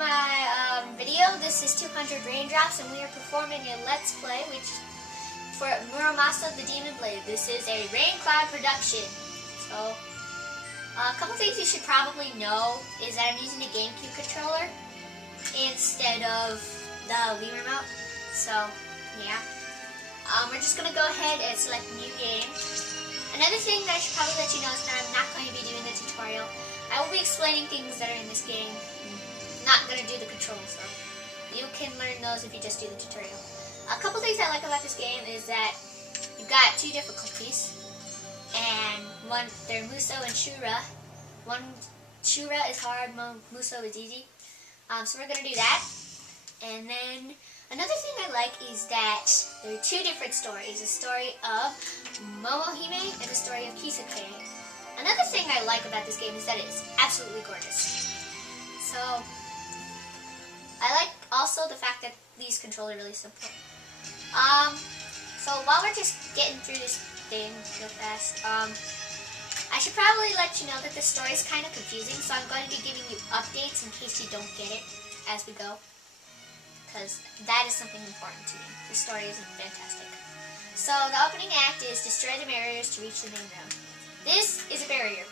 my video. This is 200 Raindrops, and we are performing a Let's Play for Muramasa the Demon Blade. This is a Rain Cloud production. So, a couple things you should probably know is that I'm using a GameCube controller instead of the Wii remote. So, yeah. We're just going to go ahead and select New Game. Another thing that I should probably let you know is that I'm not going to be doing the tutorial. I will be explaining things that are in this game. I'm not going to do the controls though. You can learn those if you just do the tutorial. A couple things I like about this game is that you've got two difficulties. And they're Muso and Shura. Shura is hard, Muso is easy. So we're going to do that. And then another thing I like is that there are two different stories. A story of Momohime and a story of Kisuke. Another thing I like about this game is that it's absolutely gorgeous. So, I like also the fact that these controls are really simple. So while we're just getting through this thing real fast, I should probably let you know that the story is kind of confusing, so I'm going to be giving you updates in case you don't get it as we go. Because that is something important to me. The story isn't fantastic. So the opening act is destroy the barriers to reach the main road. This is a barrier.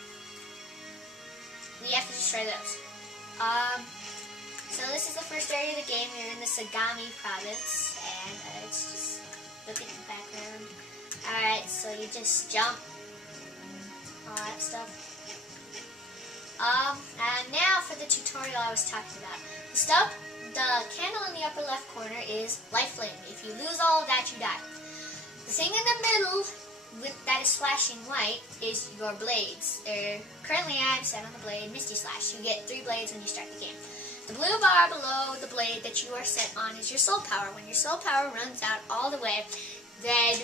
We have to destroy those. So this is the first area of the game. We're in the Sagami province, and it's just look at the background. Alright, so you just jump, all that stuff. And now for the tutorial I was talking about. The candle in the upper left corner is life flame. If you lose all of that, you die. The thing in the middle that is flashing white is your blades. Currently I'm set on the blade Misty Slash. You get 3 blades when you start the game. The blue bar below the blade that you are set on is your soul power. When your soul power runs out all the way, then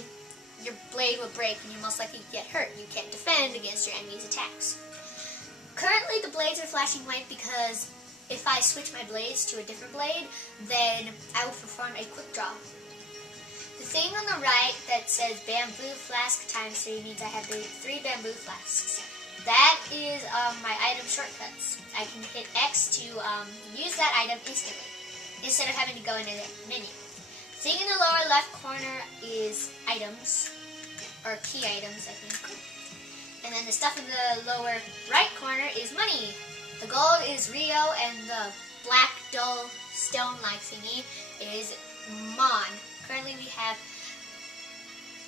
your blade will break and you most likely get hurt. You can't defend against your enemy's attacks. Currently the blades are flashing white because if I switch my blades to a different blade, then I will perform a quick draw. The thing on the right that says bamboo flask times 3 means I have 3 bamboo flasks. That is my item shortcuts. I can hit X to use that item instantly, instead of having to go into the menu. The thing in the lower left corner is items, or key items I think. And then the stuff in the lower right corner is money. The gold is Rio, and the black dull stone-like thingy is Mon. Currently we have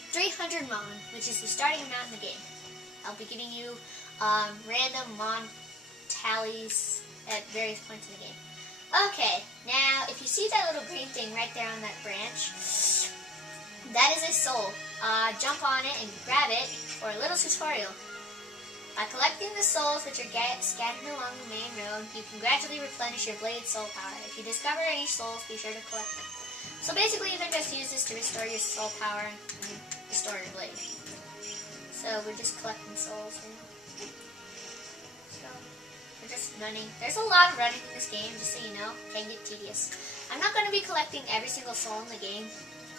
300 Mon, which is the starting amount in the game. I'll be giving you random Mon tallies at various points in the game. Okay, now if you see that little green thing right there on that branch, that is a soul. Jump on it and grab it for a little tutorial. By collecting the souls which are scattered along the main road, you can gradually replenish your blade's soul power. If you discover any souls, be sure to collect them. So basically, you can just use this to restore your soul power and restore your blade. So we're just collecting souls now. So we're just running. There's a lot of running in this game, just so you know. It can get tedious. I'm not going to be collecting every single soul in the game,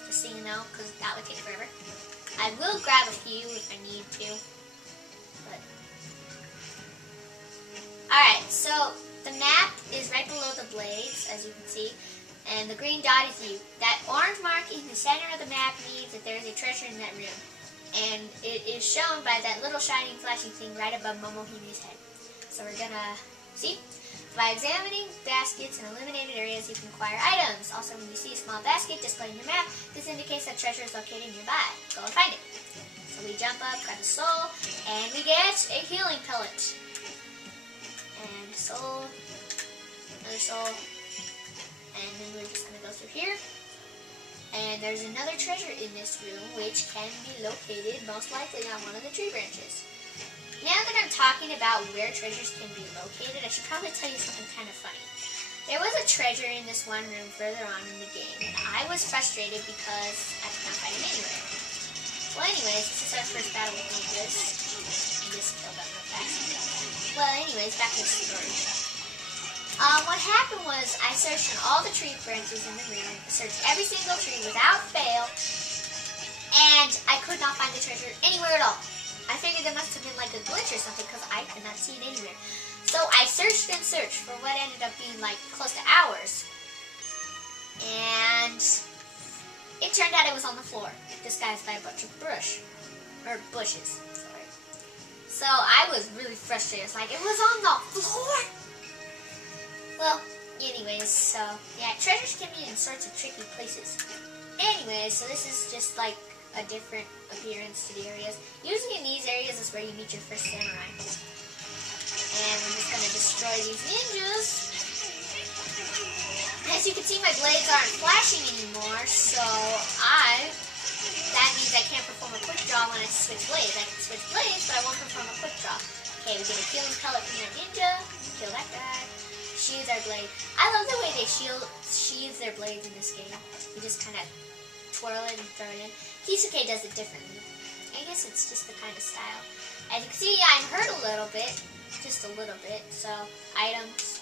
just so you know, because that would take forever. I will grab a few if I need to. But alright, so the map is right below the blades, as you can see, and the green dot is you. That orange mark in the center of the map means that there is a treasure in that room, and it is shown by that little shining flashing thing right above Momohime's head. So we're gonna see. By examining baskets in eliminated areas, you can acquire items. Also, when you see a small basket displayed in your map, this indicates that treasure is located nearby. Go and find it. So we jump up, grab a soul, and we get a healing pellet. And soul, another soul, and then we're just going to go through here. And there's another treasure in this room, which can be located most likely on one of the tree branches. Now that I'm talking about where treasures can be located, I should probably tell you something kind of funny. There was a treasure in this one room further on in the game, and I was frustrated because I could not find it anywhere. Well anyways, this is our first battle with Nicholas. Just killed that real fast. Well anyways, back to the story. What happened was I searched in all the tree branches in the room, searched every single tree without fail, and I could not find the treasure anywhere at all. I figured there must have been like a glitch or something because I could not see it anywhere. So I searched and searched for what ended up being like close to hours. And it turned out it was on the floor, disguised by a bunch of bushes. Sorry. So I was really frustrated. It's like, it was on the floor? Well, anyways, so yeah, treasures can be in sorts of tricky places. Anyways, so this is just like a different appearance to the areas. Usually in these areas is where you meet your first samurai. And we're just going to destroy these ninjas. As you can see, my blades aren't flashing anymore, so that means I can't perform a quick draw when I switch blades. I can switch blades, but I won't perform a quick draw. Okay, we get a healing pellet from that ninja. Kill that guy. Sheathe our blade. I love the way they sheathe their blades in this game. You just kind of twirl it and throw it in. Kisuke does it differently. I guess it's just the kind of style. As you can see, I'm hurt a little bit. Just a little bit. So, items.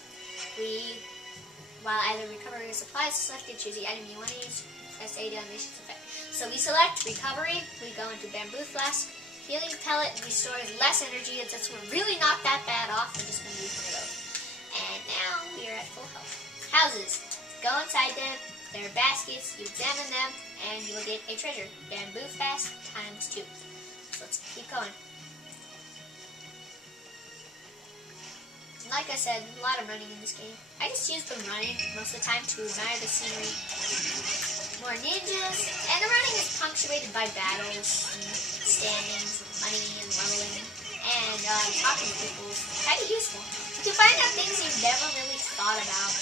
While either recovery or supplies selected, choose the item you want to use. Press A to unleash its effect. So we select recovery. We go into bamboo flask. Healing pellet restores less energy. And since we're really not that bad off, we're just going to use one of those. And now we are at full health. Houses. Go inside them. There are baskets. You examine them, and you will get a treasure. Bamboo flask ×2. So let's keep going. Like I said, a lot of running in this game. I just use the running most of the time to admire the scenery. More ninjas, and the running is punctuated by battles, and standings, and money, and leveling, and talking to people. Kind of useful. You can find out things you've never really thought about.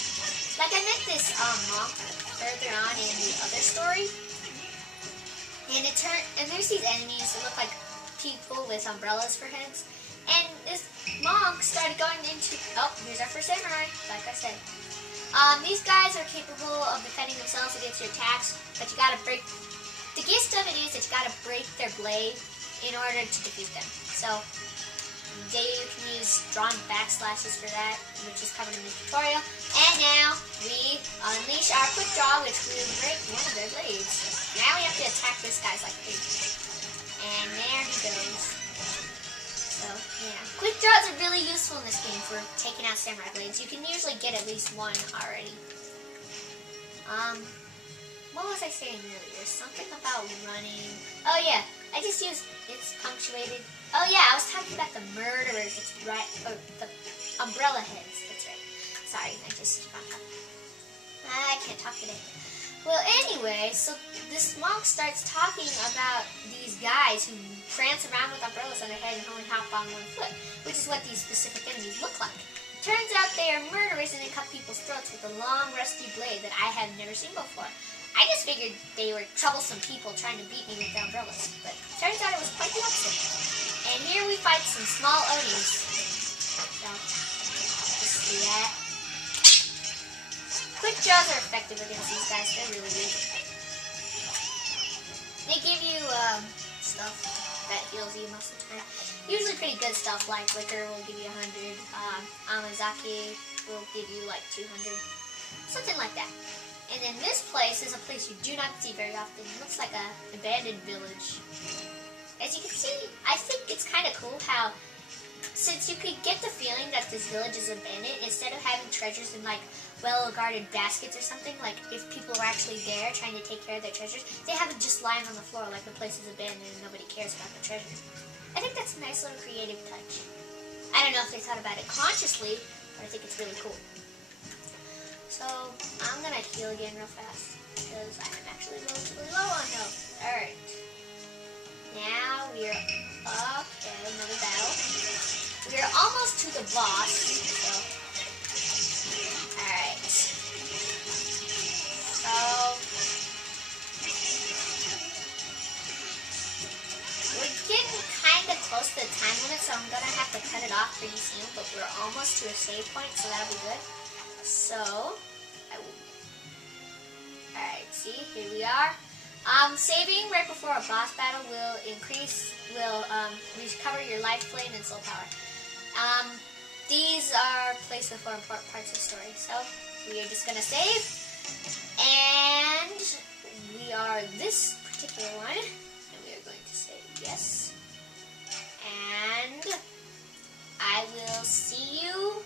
Like I met this monk further on in the other story, and there's these enemies that look like people with umbrellas for heads. And this monk started going into... Oh, here's our first samurai, like I said. These guys are capable of defending themselves against your attacks, but you gotta break... The gist of it is that you gotta break their blade in order to defeat them. So, you can use drawn backslashes for that, which is covered in the tutorial. And now, we unleash our quick draw, which will break one of their blades. Now we have to attack this guy's like crazy. And there he goes. So, yeah. Quick draws are really useful in this game for taking out samurai blades. You can usually get at least one already. What was I saying earlier? Something about running. Oh, yeah. I just used, it's punctuated. Oh, yeah, I was talking about the murderers. That's right. Or the umbrella heads. That's right. Sorry, I just keep on talking. I can't talk today. Well, anyway, so this monk starts talking about these guys who prance around with umbrellas on their head and only hop on one foot, which is what these specific enemies look like. Turns out they are murderers and they cut people's throats with a long, rusty blade that I have never seen before. I just figured they were troublesome people trying to beat me with their umbrellas, but turns out it was quite the opposite. And here we fight some small Onis. So, just see that. Quick draws are effective against these guys. They're really weak. They give you stuff that heals you most of the time. Usually pretty good stuff, like liquor will give you 100. Amazake will give you like 200. Something like that. And then this place is a place you do not see very often. It looks like an abandoned village. As you can see, I think it's kind of cool how, since you could get the feeling that this village is abandoned, instead of having treasures in like well-guarded baskets or something, like if people were actually there trying to take care of their treasures, they have it just lying on the floor like the place is abandoned and nobody cares about the treasure. I think that's a nice little creative touch. I don't know if they thought about it consciously, but I think it's really cool. So, I'm gonna heal again real fast, because I'm actually relatively low on health. Alright. Now we are up, okay, another battle. We are almost to the boss, so... Alright. So... We're getting kind of close to the time limit, so I'm gonna have to cut it off pretty soon, but we're almost to a save point, so that'll be good. So... Alright, see, here we are. Saving right before a boss battle will recover your life flame and soul power. These are placed before important parts of the story. So, we are just going to save. And we are this particular one. And we are going to say yes. And I will see you